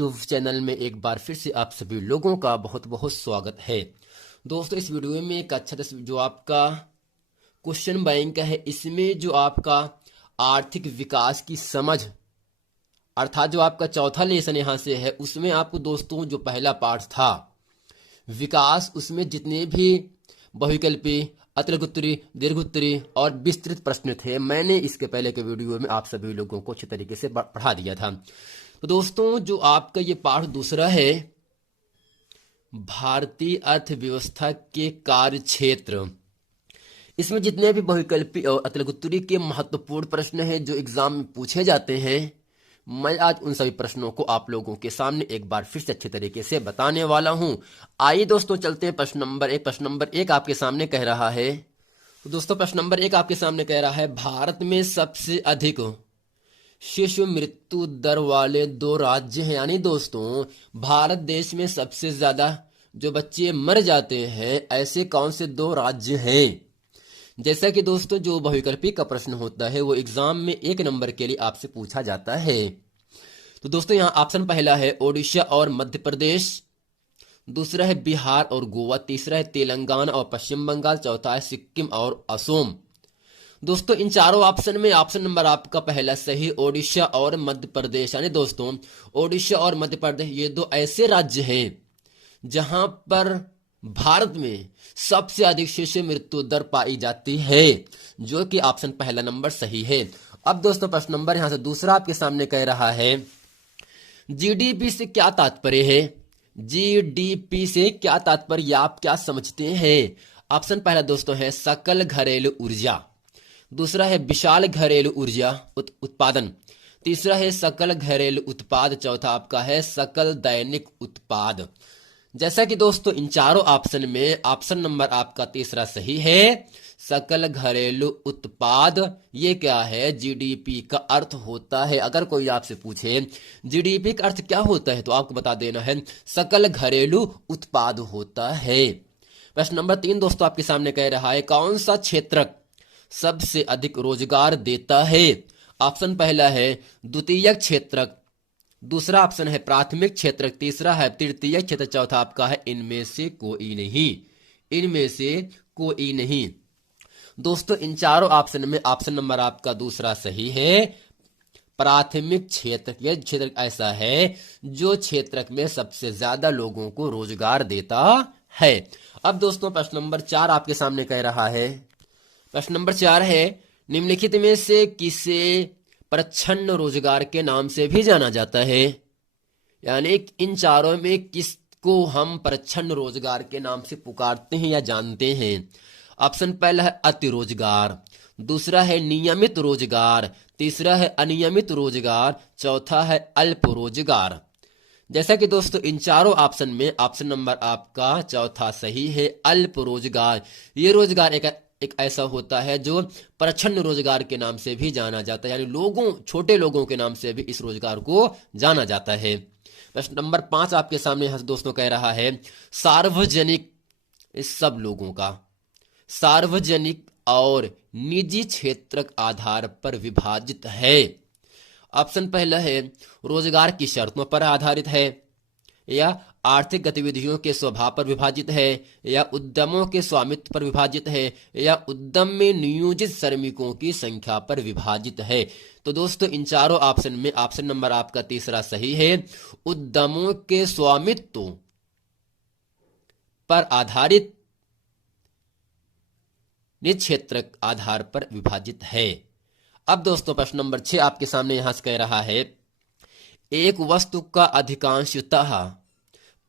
YouTube channel में एक बार फिर से आप सभी लोगों का बहुत बहुत स्वागत है। दोस्तों, इस वीडियो में एक अच्छा जो आपका क्वेश्चन बैंक का है, इसमें जो आपका आर्थिक विकास की समझ अर्थात जो आपका चौथा लेसन यहाँ से है, उसमें आपको दोस्तों जो पहला पार्ट था विकास, उसमें जितने भी बहुविकल्पी, अतिलघुत्तरी, दीर्घोत्तरी और विस्तृत प्रश्न थे, मैंने इसके पहले के वीडियो में आप सभी लोगों को अच्छे तरीके से पढ़ा दिया था। तो दोस्तों, जो आपका ये पाठ दूसरा है, भारतीय अर्थव्यवस्था के कार्य क्षेत्र, इसमें जितने भी बहुविकल्पी और अतिलघुत्तरी के महत्वपूर्ण प्रश्न हैं जो एग्जाम में पूछे जाते हैं, मैं आज उन सभी प्रश्नों को आप लोगों के सामने एक बार फिर से अच्छे तरीके से बताने वाला हूं। आइए दोस्तों, चलते हैं प्रश्न नंबर एक। प्रश्न नंबर एक आपके सामने कह रहा है, तो दोस्तों प्रश्न नंबर एक आपके सामने कह रहा है, भारत में सबसे अधिक शिशु मृत्यु दर वाले दो राज्य हैं। यानी दोस्तों, भारत देश में सबसे ज्यादा जो बच्चे मर जाते हैं, ऐसे कौन से दो राज्य हैं? जैसा कि दोस्तों जो बहुविकल्पी का प्रश्न होता है वो एग्जाम में 1 नंबर के लिए आपसे पूछा जाता है। तो दोस्तों यहाँ ऑप्शन पहला है ओडिशा और मध्य प्रदेश, दूसरा है बिहार और गोवा, तीसरा है तेलंगाना और पश्चिम बंगाल, चौथा है सिक्किम और असम। दोस्तों इन चारों ऑप्शन में ऑप्शन नंबर आपका पहला सही, ओडिशा और मध्य प्रदेश। यानी दोस्तों ओडिशा और मध्य प्रदेश ये दो ऐसे राज्य हैं जहां पर भारत में सबसे अधिक शिशु मृत्यु दर पाई जाती है, जो कि ऑप्शन पहला नंबर सही है। अब दोस्तों प्रश्न नंबर यहां से दूसरा आपके सामने कह रहा है, जीडीपी से क्या तात्पर्य है? जीडीपी से क्या तात्पर्य, आप क्या समझते हैं? ऑप्शन पहला दोस्तों है सकल घरेलू ऊर्जा, दूसरा है विशाल घरेलू ऊर्जा उत्पादन, तीसरा है सकल घरेलू उत्पाद, चौथा आपका है सकल दैनिक उत्पाद। जैसा कि दोस्तों इन चारों ऑप्शन में ऑप्शन नंबर आपका तीसरा सही है, सकल घरेलू उत्पाद। ये क्या है? जीडीपी का अर्थ होता है। अगर कोई आपसे पूछे जीडीपी का अर्थ क्या होता है, तो आपको बता देना है सकल घरेलू उत्पाद होता है। प्रश्न नंबर 3 दोस्तों आपके सामने कह रहा है, कौन सा क्षेत्र सबसे अधिक रोजगार देता है? ऑप्शन पहला है द्वितीयक क्षेत्र, दूसरा ऑप्शन है प्राथमिक क्षेत्र, तीसरा है तृतीय क्षेत्र, चौथा आपका है इनमें से कोई नहीं। इनमें से कोई नहीं। दोस्तों इन चारों ऑप्शन में ऑप्शन नंबर आपका दूसरा सही है, प्राथमिक क्षेत्र। यह क्षेत्र ऐसा है जो क्षेत्र में सबसे ज्यादा लोगों को रोजगार देता है। अब दोस्तों प्रश्न नंबर 4 आपके सामने कह रहा है, प्रश्न नंबर 4 है, निम्नलिखित में से किसे प्रच्छन्न रोजगार के नाम से भी जाना जाता है? यानी इन चारों में किसको हम प्रच्छन्न रोजगार के नाम से पुकारते हैं या जानते हैं? ऑप्शन पहला है अति रोजगार, दूसरा है नियमित रोजगार, तीसरा है अनियमित रोजगार, चौथा है अल्प रोजगार। जैसा कि दोस्तों इन चारों ऑप्शन में ऑप्शन नंबर आपका चौथा सही है, अल्प रोजगार। ये रोजगार एक ऐसा होता है जो प्रच्छन्न रोजगार के नाम से भी जाना जाता है, यानी छोटे लोगों के नाम से भी इस रोजगार को जाना जाता है। प्रश्न नंबर 5 आपके सामने दोस्तों कह रहा है, सार्वजनिक, इस सब लोगों का सार्वजनिक और निजी क्षेत्र आधार पर विभाजित है। ऑप्शन पहला है रोजगार की शर्तों पर आधारित है, या आर्थिक गतिविधियों के स्वभाव पर विभाजित है, या उद्यमों के स्वामित्व पर विभाजित है, या उद्यम में नियोजित श्रमिकों की संख्या पर विभाजित है। तो दोस्तों इन चारों ऑप्शन में ऑप्शन नंबर आपका तीसरा सही है, उद्यमों के स्वामित्व पर आधारित निज क्षेत्र आधार पर विभाजित है। अब दोस्तों प्रश्न नंबर 6 आपके सामने यहां से कह रहा है, एक वस्तु का अधिकांशतः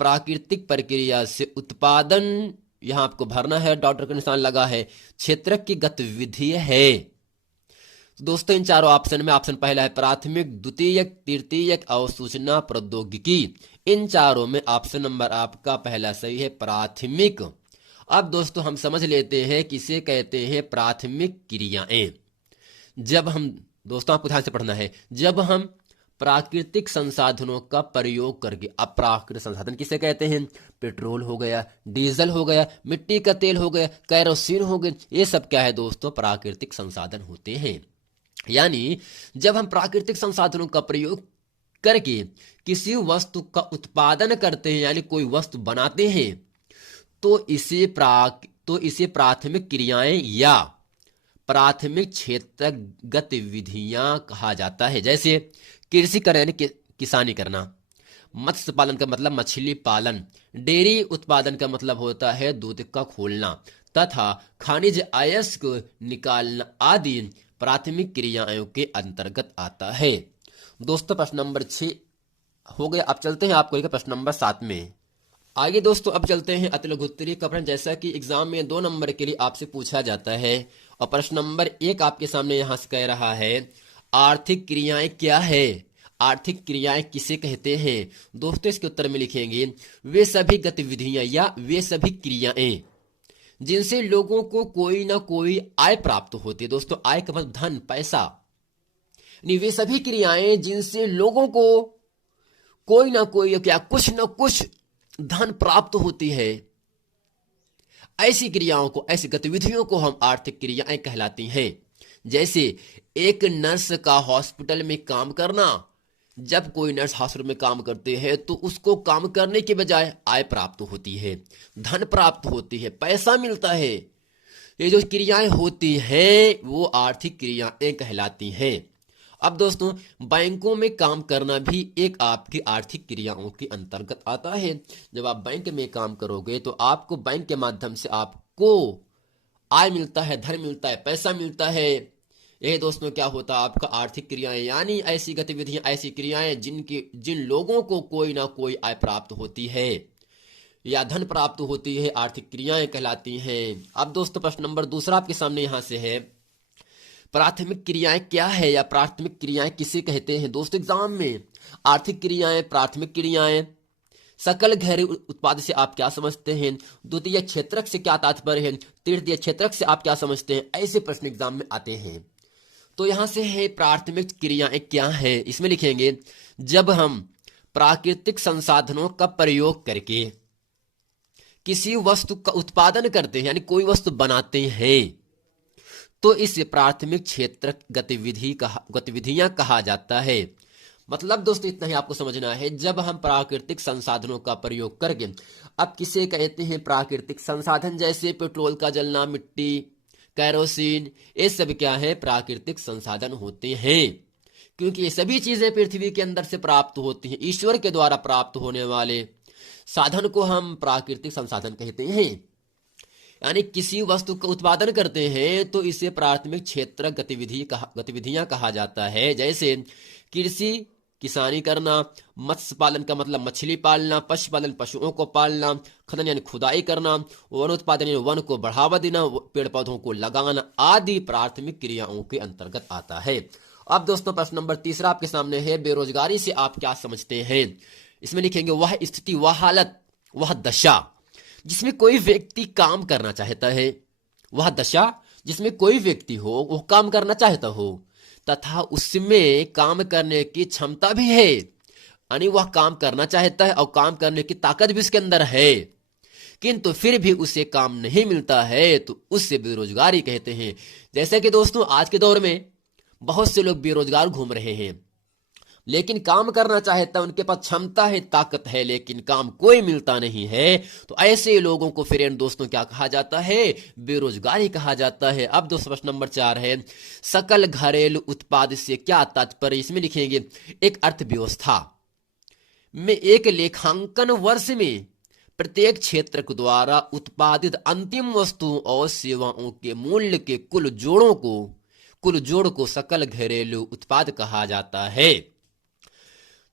प्राकृतिक प्रक्रिया से उत्पादन, यहां आपको भरना है, डॉट का निशान लगा है, क्षेत्र की गतिविधि है। तो दोस्तों इन चारों ऑप्शन में ऑप्शन पहला है प्राथमिक, द्वितीयक, तृतीयक और सूचना प्रौद्योगिकी। इन चारों में ऑप्शन नंबर आपका पहला सही है, प्राथमिक। अब दोस्तों हम समझ लेते हैं किसे कहते हैं प्राथमिक क्रियाएं। जब हम, दोस्तों आपको ध्यान से पढ़ना है, जब हम प्राकृतिक संसाधनों का प्रयोग करके, अब प्राकृतिक संसाधन किसे कहते हैं? पेट्रोल हो गया, डीजल हो गया, मिट्टी का तेल हो गया, कैरोसिन हो गया, ये सब क्या है दोस्तों? प्राकृतिक संसाधन होते हैं। यानी जब हम प्राकृतिक संसाधनों का प्रयोग करके किसी वस्तु का उत्पादन करते हैं यानी कोई वस्तु बनाते हैं तो इसे प्राथमिक क्रियाएं या प्राथमिक क्षेत्र गतिविधियां कहा जाता है। जैसे कृषि करना यानी किसानी करना, मत्स्य पालन का मतलब मछली पालन, डेयरी उत्पादन का मतलब होता है दूध का खोलना तथा खनिज अयस्क निकालना आदि प्राथमिक क्रियाओं के अंतर्गत आता है। दोस्तों प्रश्न नंबर 6 हो गया। अब चलते हैं आपको लेकर प्रश्न नंबर 7 में। आगे दोस्तों अब चलते हैं अति लघु उत्तरीय का प्रश्न, जैसा कि एग्जाम में 2 नंबर के लिए आपसे पूछा जाता है। और प्रश्न नंबर 1 आपके सामने यहां से कह रहा है आर्थिक क्रियाएं क्या है, आर्थिक क्रियाएं किसे कहते हैं। दोस्तों इसके उत्तर में लिखेंगे वे सभी गतिविधियां या वे सभी क्रियाएं जिनसे लोगों को कोई ना कोई आय प्राप्त होती है। दोस्तों आय का मतलब धन पैसा, नहीं वे सभी क्रियाएं जिनसे लोगों को कोई ना कोई क्या कुछ ना कुछ धन प्राप्त होती है, ऐसी क्रियाओं को ऐसी गतिविधियों को हम आर्थिक क्रियाएं कहलाती हैं। जैसे एक नर्स का हॉस्पिटल में काम करना, जब कोई नर्स हॉस्पिटल में काम करते हैं तो उसको काम करने के बजाय आय प्राप्त होती है, धन प्राप्त होती है, पैसा मिलता है। ये जो क्रियाएं होती हैं वो आर्थिक क्रियाएं कहलाती हैं। अब दोस्तों बैंकों में काम करना भी एक आपकी आर्थिक क्रियाओं के अंतर्गत आता है। जब आप बैंक में काम करोगे तो आपको बैंक के माध्यम से आपको आय मिलता है, धन मिलता है, पैसा मिलता है। यह दोस्तों क्या होता है आपका आर्थिक क्रियाएं, यानी ऐसी गतिविधियां ऐसी क्रियाएं जिन लोगों को कोई ना कोई आय प्राप्त होती है या धन प्राप्त होती है, आर्थिक क्रियाएं कहलाती हैं। अब दोस्तों प्रश्न नंबर 2 आपके सामने यहां से है प्राथमिक क्रियाएं क्या है या प्राथमिक क्रियाएं किसे कहते हैं। दोस्तों एग्जाम में आर्थिक क्रियाएं, प्राथमिक क्रियाएं, सकल घरेलू उत्पाद से आप क्या समझते हैं, द्वितीय क्षेत्रक से क्या तात्पर्य है, तृतीय क्षेत्रक से आप क्या समझते हैं, ऐसे प्रश्न एग्जाम में आते हैं। तो यहां से है प्राथमिक क्रियाएं क्या है, इसमें लिखेंगे जब हम प्राकृतिक संसाधनों का प्रयोग करके किसी वस्तु का उत्पादन करते हैं यानी कोई वस्तु बनाते हैं तो इसे प्राथमिक क्षेत्र गतिविधियां कहा जाता है। मतलब दोस्तों इतना ही आपको समझना है, जब हम प्राकृतिक संसाधनों का प्रयोग करके, अब किसे कहते हैं प्राकृतिक संसाधन, जैसे पेट्रोल का जलना, मिट्टी, कैरोसिन, ये सब क्या है प्राकृतिक संसाधन होते हैं। क्योंकि ये सभी चीजें पृथ्वी के अंदर से प्राप्त होती हैं, ईश्वर के द्वारा प्राप्त होने वाले साधन को हम प्राकृतिक संसाधन कहते हैं। यानी किसी वस्तु का उत्पादन करते हैं तो इसे प्राथमिक क्षेत्र गतिविधियां कहा जाता है। जैसे कृषि किसानी करना, मत्स्य पालन का मतलब मछली पालना, पशुपालन पशुओं को पालना, खनन यानी खुदाई करना, वन उत्पादन यानी वन को बढ़ावा देना, पेड़ पौधों को लगाना आदि प्राथमिक क्रियाओं के अंतर्गत आता है। अब दोस्तों प्रश्न नंबर 3 आपके सामने है बेरोजगारी से आप क्या समझते हैं। इसमें लिखेंगे वह स्थिति, वह हालत, वह दशा जिसमें कोई व्यक्ति काम करना चाहता है, वह दशा जिसमें कोई व्यक्ति हो वो काम करना चाहता हो तथा उसमें काम करने की क्षमता भी है, यानी वह काम करना चाहता है और काम करने की ताकत भी उसके अंदर है, किंतु फिर भी उसे काम नहीं मिलता है तो उससे बेरोजगारी कहते हैं। जैसे कि दोस्तों आज के दौर में बहुत से लोग बेरोजगार घूम रहे हैं, लेकिन काम करना चाहता है, उनके पास क्षमता है, ताकत है, लेकिन काम कोई मिलता नहीं है, तो ऐसे लोगों को फिर दोस्तों क्या कहा जाता है, बेरोजगारी कहा जाता है। अब दोस्तों प्रश्न नंबर 4 है सकल घरेलू उत्पाद से क्या तात्पर्य। इसमें लिखेंगे एक अर्थव्यवस्था में एक लेखांकन वर्ष में प्रत्येक क्षेत्र के द्वारा उत्पादित अंतिम वस्तुओं और सेवाओं के मूल्य के कुल जोड़ को सकल घरेलू उत्पाद कहा जाता है,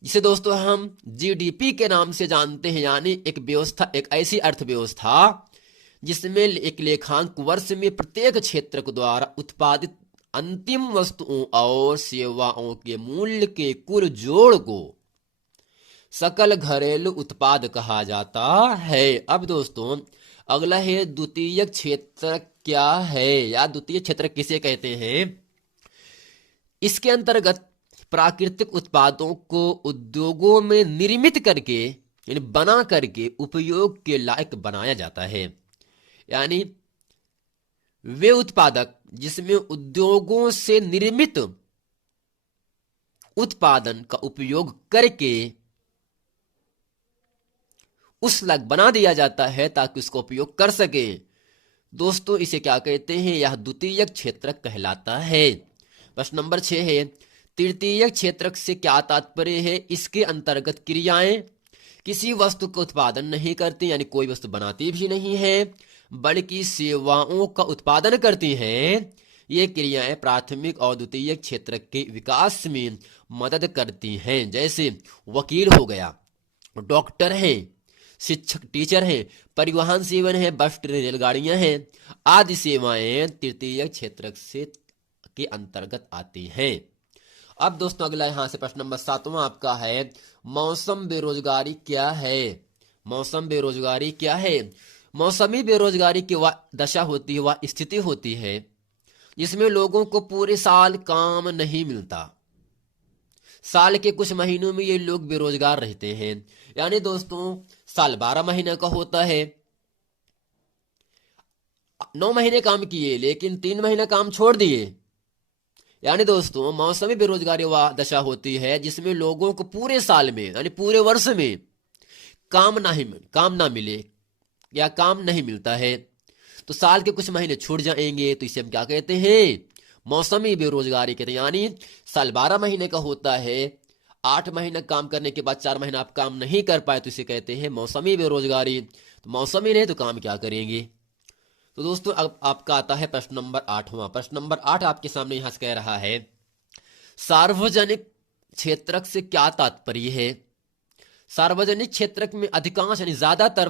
जिसे दोस्तों हम जीडीपी के नाम से जानते हैं। यानी एक व्यवस्था, एक ऐसी अर्थव्यवस्था जिसमें एक लेखांक वर्ष में प्रत्येक क्षेत्र के द्वारा उत्पादित अंतिम वस्तुओं और सेवाओं के मूल्य के कुल जोड़ को सकल घरेलू उत्पाद कहा जाता है। अब दोस्तों अगला है द्वितीय क्षेत्र क्या है या द्वितीय क्षेत्र किसे कहते हैं। इसके अंतर्गत प्राकृतिक उत्पादों को उद्योगों में निर्मित करके यानी बना करके उपयोग के लायक बनाया जाता है। यानी वे उत्पादक जिसमें उद्योगों से निर्मित उत्पादन का उपयोग करके उस लायक बना दिया जाता है ताकि उसका उपयोग कर सके। दोस्तों इसे क्या कहते हैं? यह द्वितीयक क्षेत्रक कहलाता है। प्रश्न नंबर 6 है, तृतीयक क्षेत्रक से क्या तात्पर्य है? इसके अंतर्गत क्रियाएं किसी वस्तु का उत्पादन नहीं करती, यानी कोई वस्तु बनाती भी नहीं है, बल्कि सेवाओं का उत्पादन करती हैं। ये क्रियाएं प्राथमिक और द्वितीयक क्षेत्र के विकास में मदद करती हैं। जैसे वकील हो गया, डॉक्टर है, शिक्षक टीचर है, परिवहन सेवन है, बस ट्रेन रेलगाड़ियां हैं, आदि सेवाएं तृतीयक क्षेत्र से के अंतर्गत आती हैं। अब दोस्तों अगला यहां से प्रश्न नंबर 7वां आपका है, मौसम बेरोजगारी क्या है? मौसम बेरोजगारी क्या है? मौसमी बेरोजगारी की वह दशा होती है, वह स्थिति होती है जिसमें लोगों को पूरे साल काम नहीं मिलता। साल के कुछ महीनों में ये लोग बेरोजगार रहते हैं। यानी दोस्तों साल 12 महीने का होता है, 9 महीने काम किए लेकिन 3 महीने काम छोड़ दिए। यानी दोस्तों मौसमी बेरोजगारी वह दशा होती है जिसमें लोगों को पूरे साल में यानी पूरे वर्ष में काम ना मिले या काम नहीं मिलता है। तो साल के कुछ महीने छूट जाएंगे तो इसे हम क्या कहते हैं? मौसमी बेरोजगारी कहते हैं। यानी साल 12 महीने का होता है, 8 महीने काम करने के बाद 4 महीना आप काम नहीं कर पाए तो इसे कहते हैं मौसमी बेरोजगारी। तो मौसमी नहीं तो काम क्या करेंगे? तो दोस्तों अब आपका आता है प्रश्न नंबर 8वां। प्रश्न नंबर 8 आपके सामने यहां से कह रहा है, सार्वजनिक क्षेत्रक से क्या तात्पर्य है? सार्वजनिक क्षेत्रक में अधिकांश यानी ज्यादातर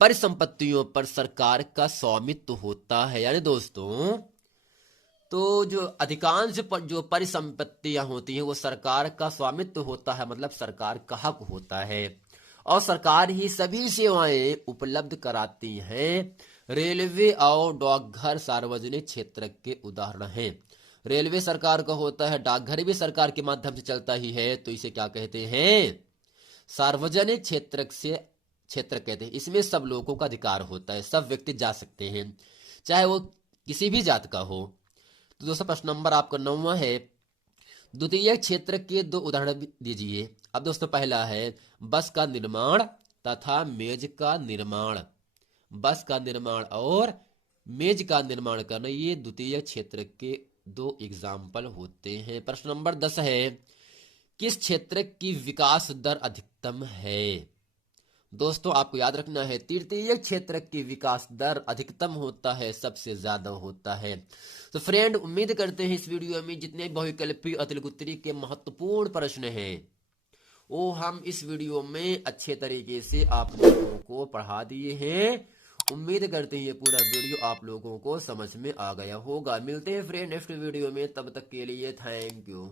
परिसंपत्तियों पर सरकार का स्वामित्व होता है। यानी दोस्तों तो जो अधिकांश जो परिसंपत्तियां होती हैं वो सरकार का स्वामित्व होता है, मतलब सरकार का हक होता है और सरकार ही सभी सेवाएं उपलब्ध कराती हैं। रेलवे और डाकघर सार्वजनिक क्षेत्र के उदाहरण हैं। रेलवे सरकार का होता है, डाकघर भी सरकार के माध्यम से चलता ही है, तो इसे क्या कहते हैं? सार्वजनिक क्षेत्र कहते हैं। इसमें सब लोगों का अधिकार होता है, सब व्यक्ति जा सकते हैं चाहे वो किसी भी जात का हो। तो दोस्तों प्रश्न नंबर आपका 9वां है, द्वितीय क्षेत्र के 2 उदाहरण दीजिए। अब दोस्तों पहला है बस का निर्माण तथा मेज का निर्माण। बस का निर्माण और मेज का निर्माण करना ये द्वितीय क्षेत्र के 2 एग्जाम्पल होते हैं। प्रश्न नंबर 10 है, किस क्षेत्र की विकास दर अधिकतम है? दोस्तों आपको याद रखना है तृतीय क्षेत्र की विकास दर अधिकतम होता है, सबसे ज्यादा होता है। तो फ्रेंड उम्मीद करते हैं इस वीडियो में जितने बहुविकल्पी अतिलगुत्तरी के महत्वपूर्ण प्रश्न हैं वो हम इस वीडियो में अच्छे तरीके से आप लोगों को पढ़ा दिए हैं। उम्मीद करते हैं ये पूरा वीडियो आप लोगों को समझ में आ गया होगा। मिलते हैं फ्रेंड नेक्स्ट वीडियो में, तब तक के लिए थैंक यू।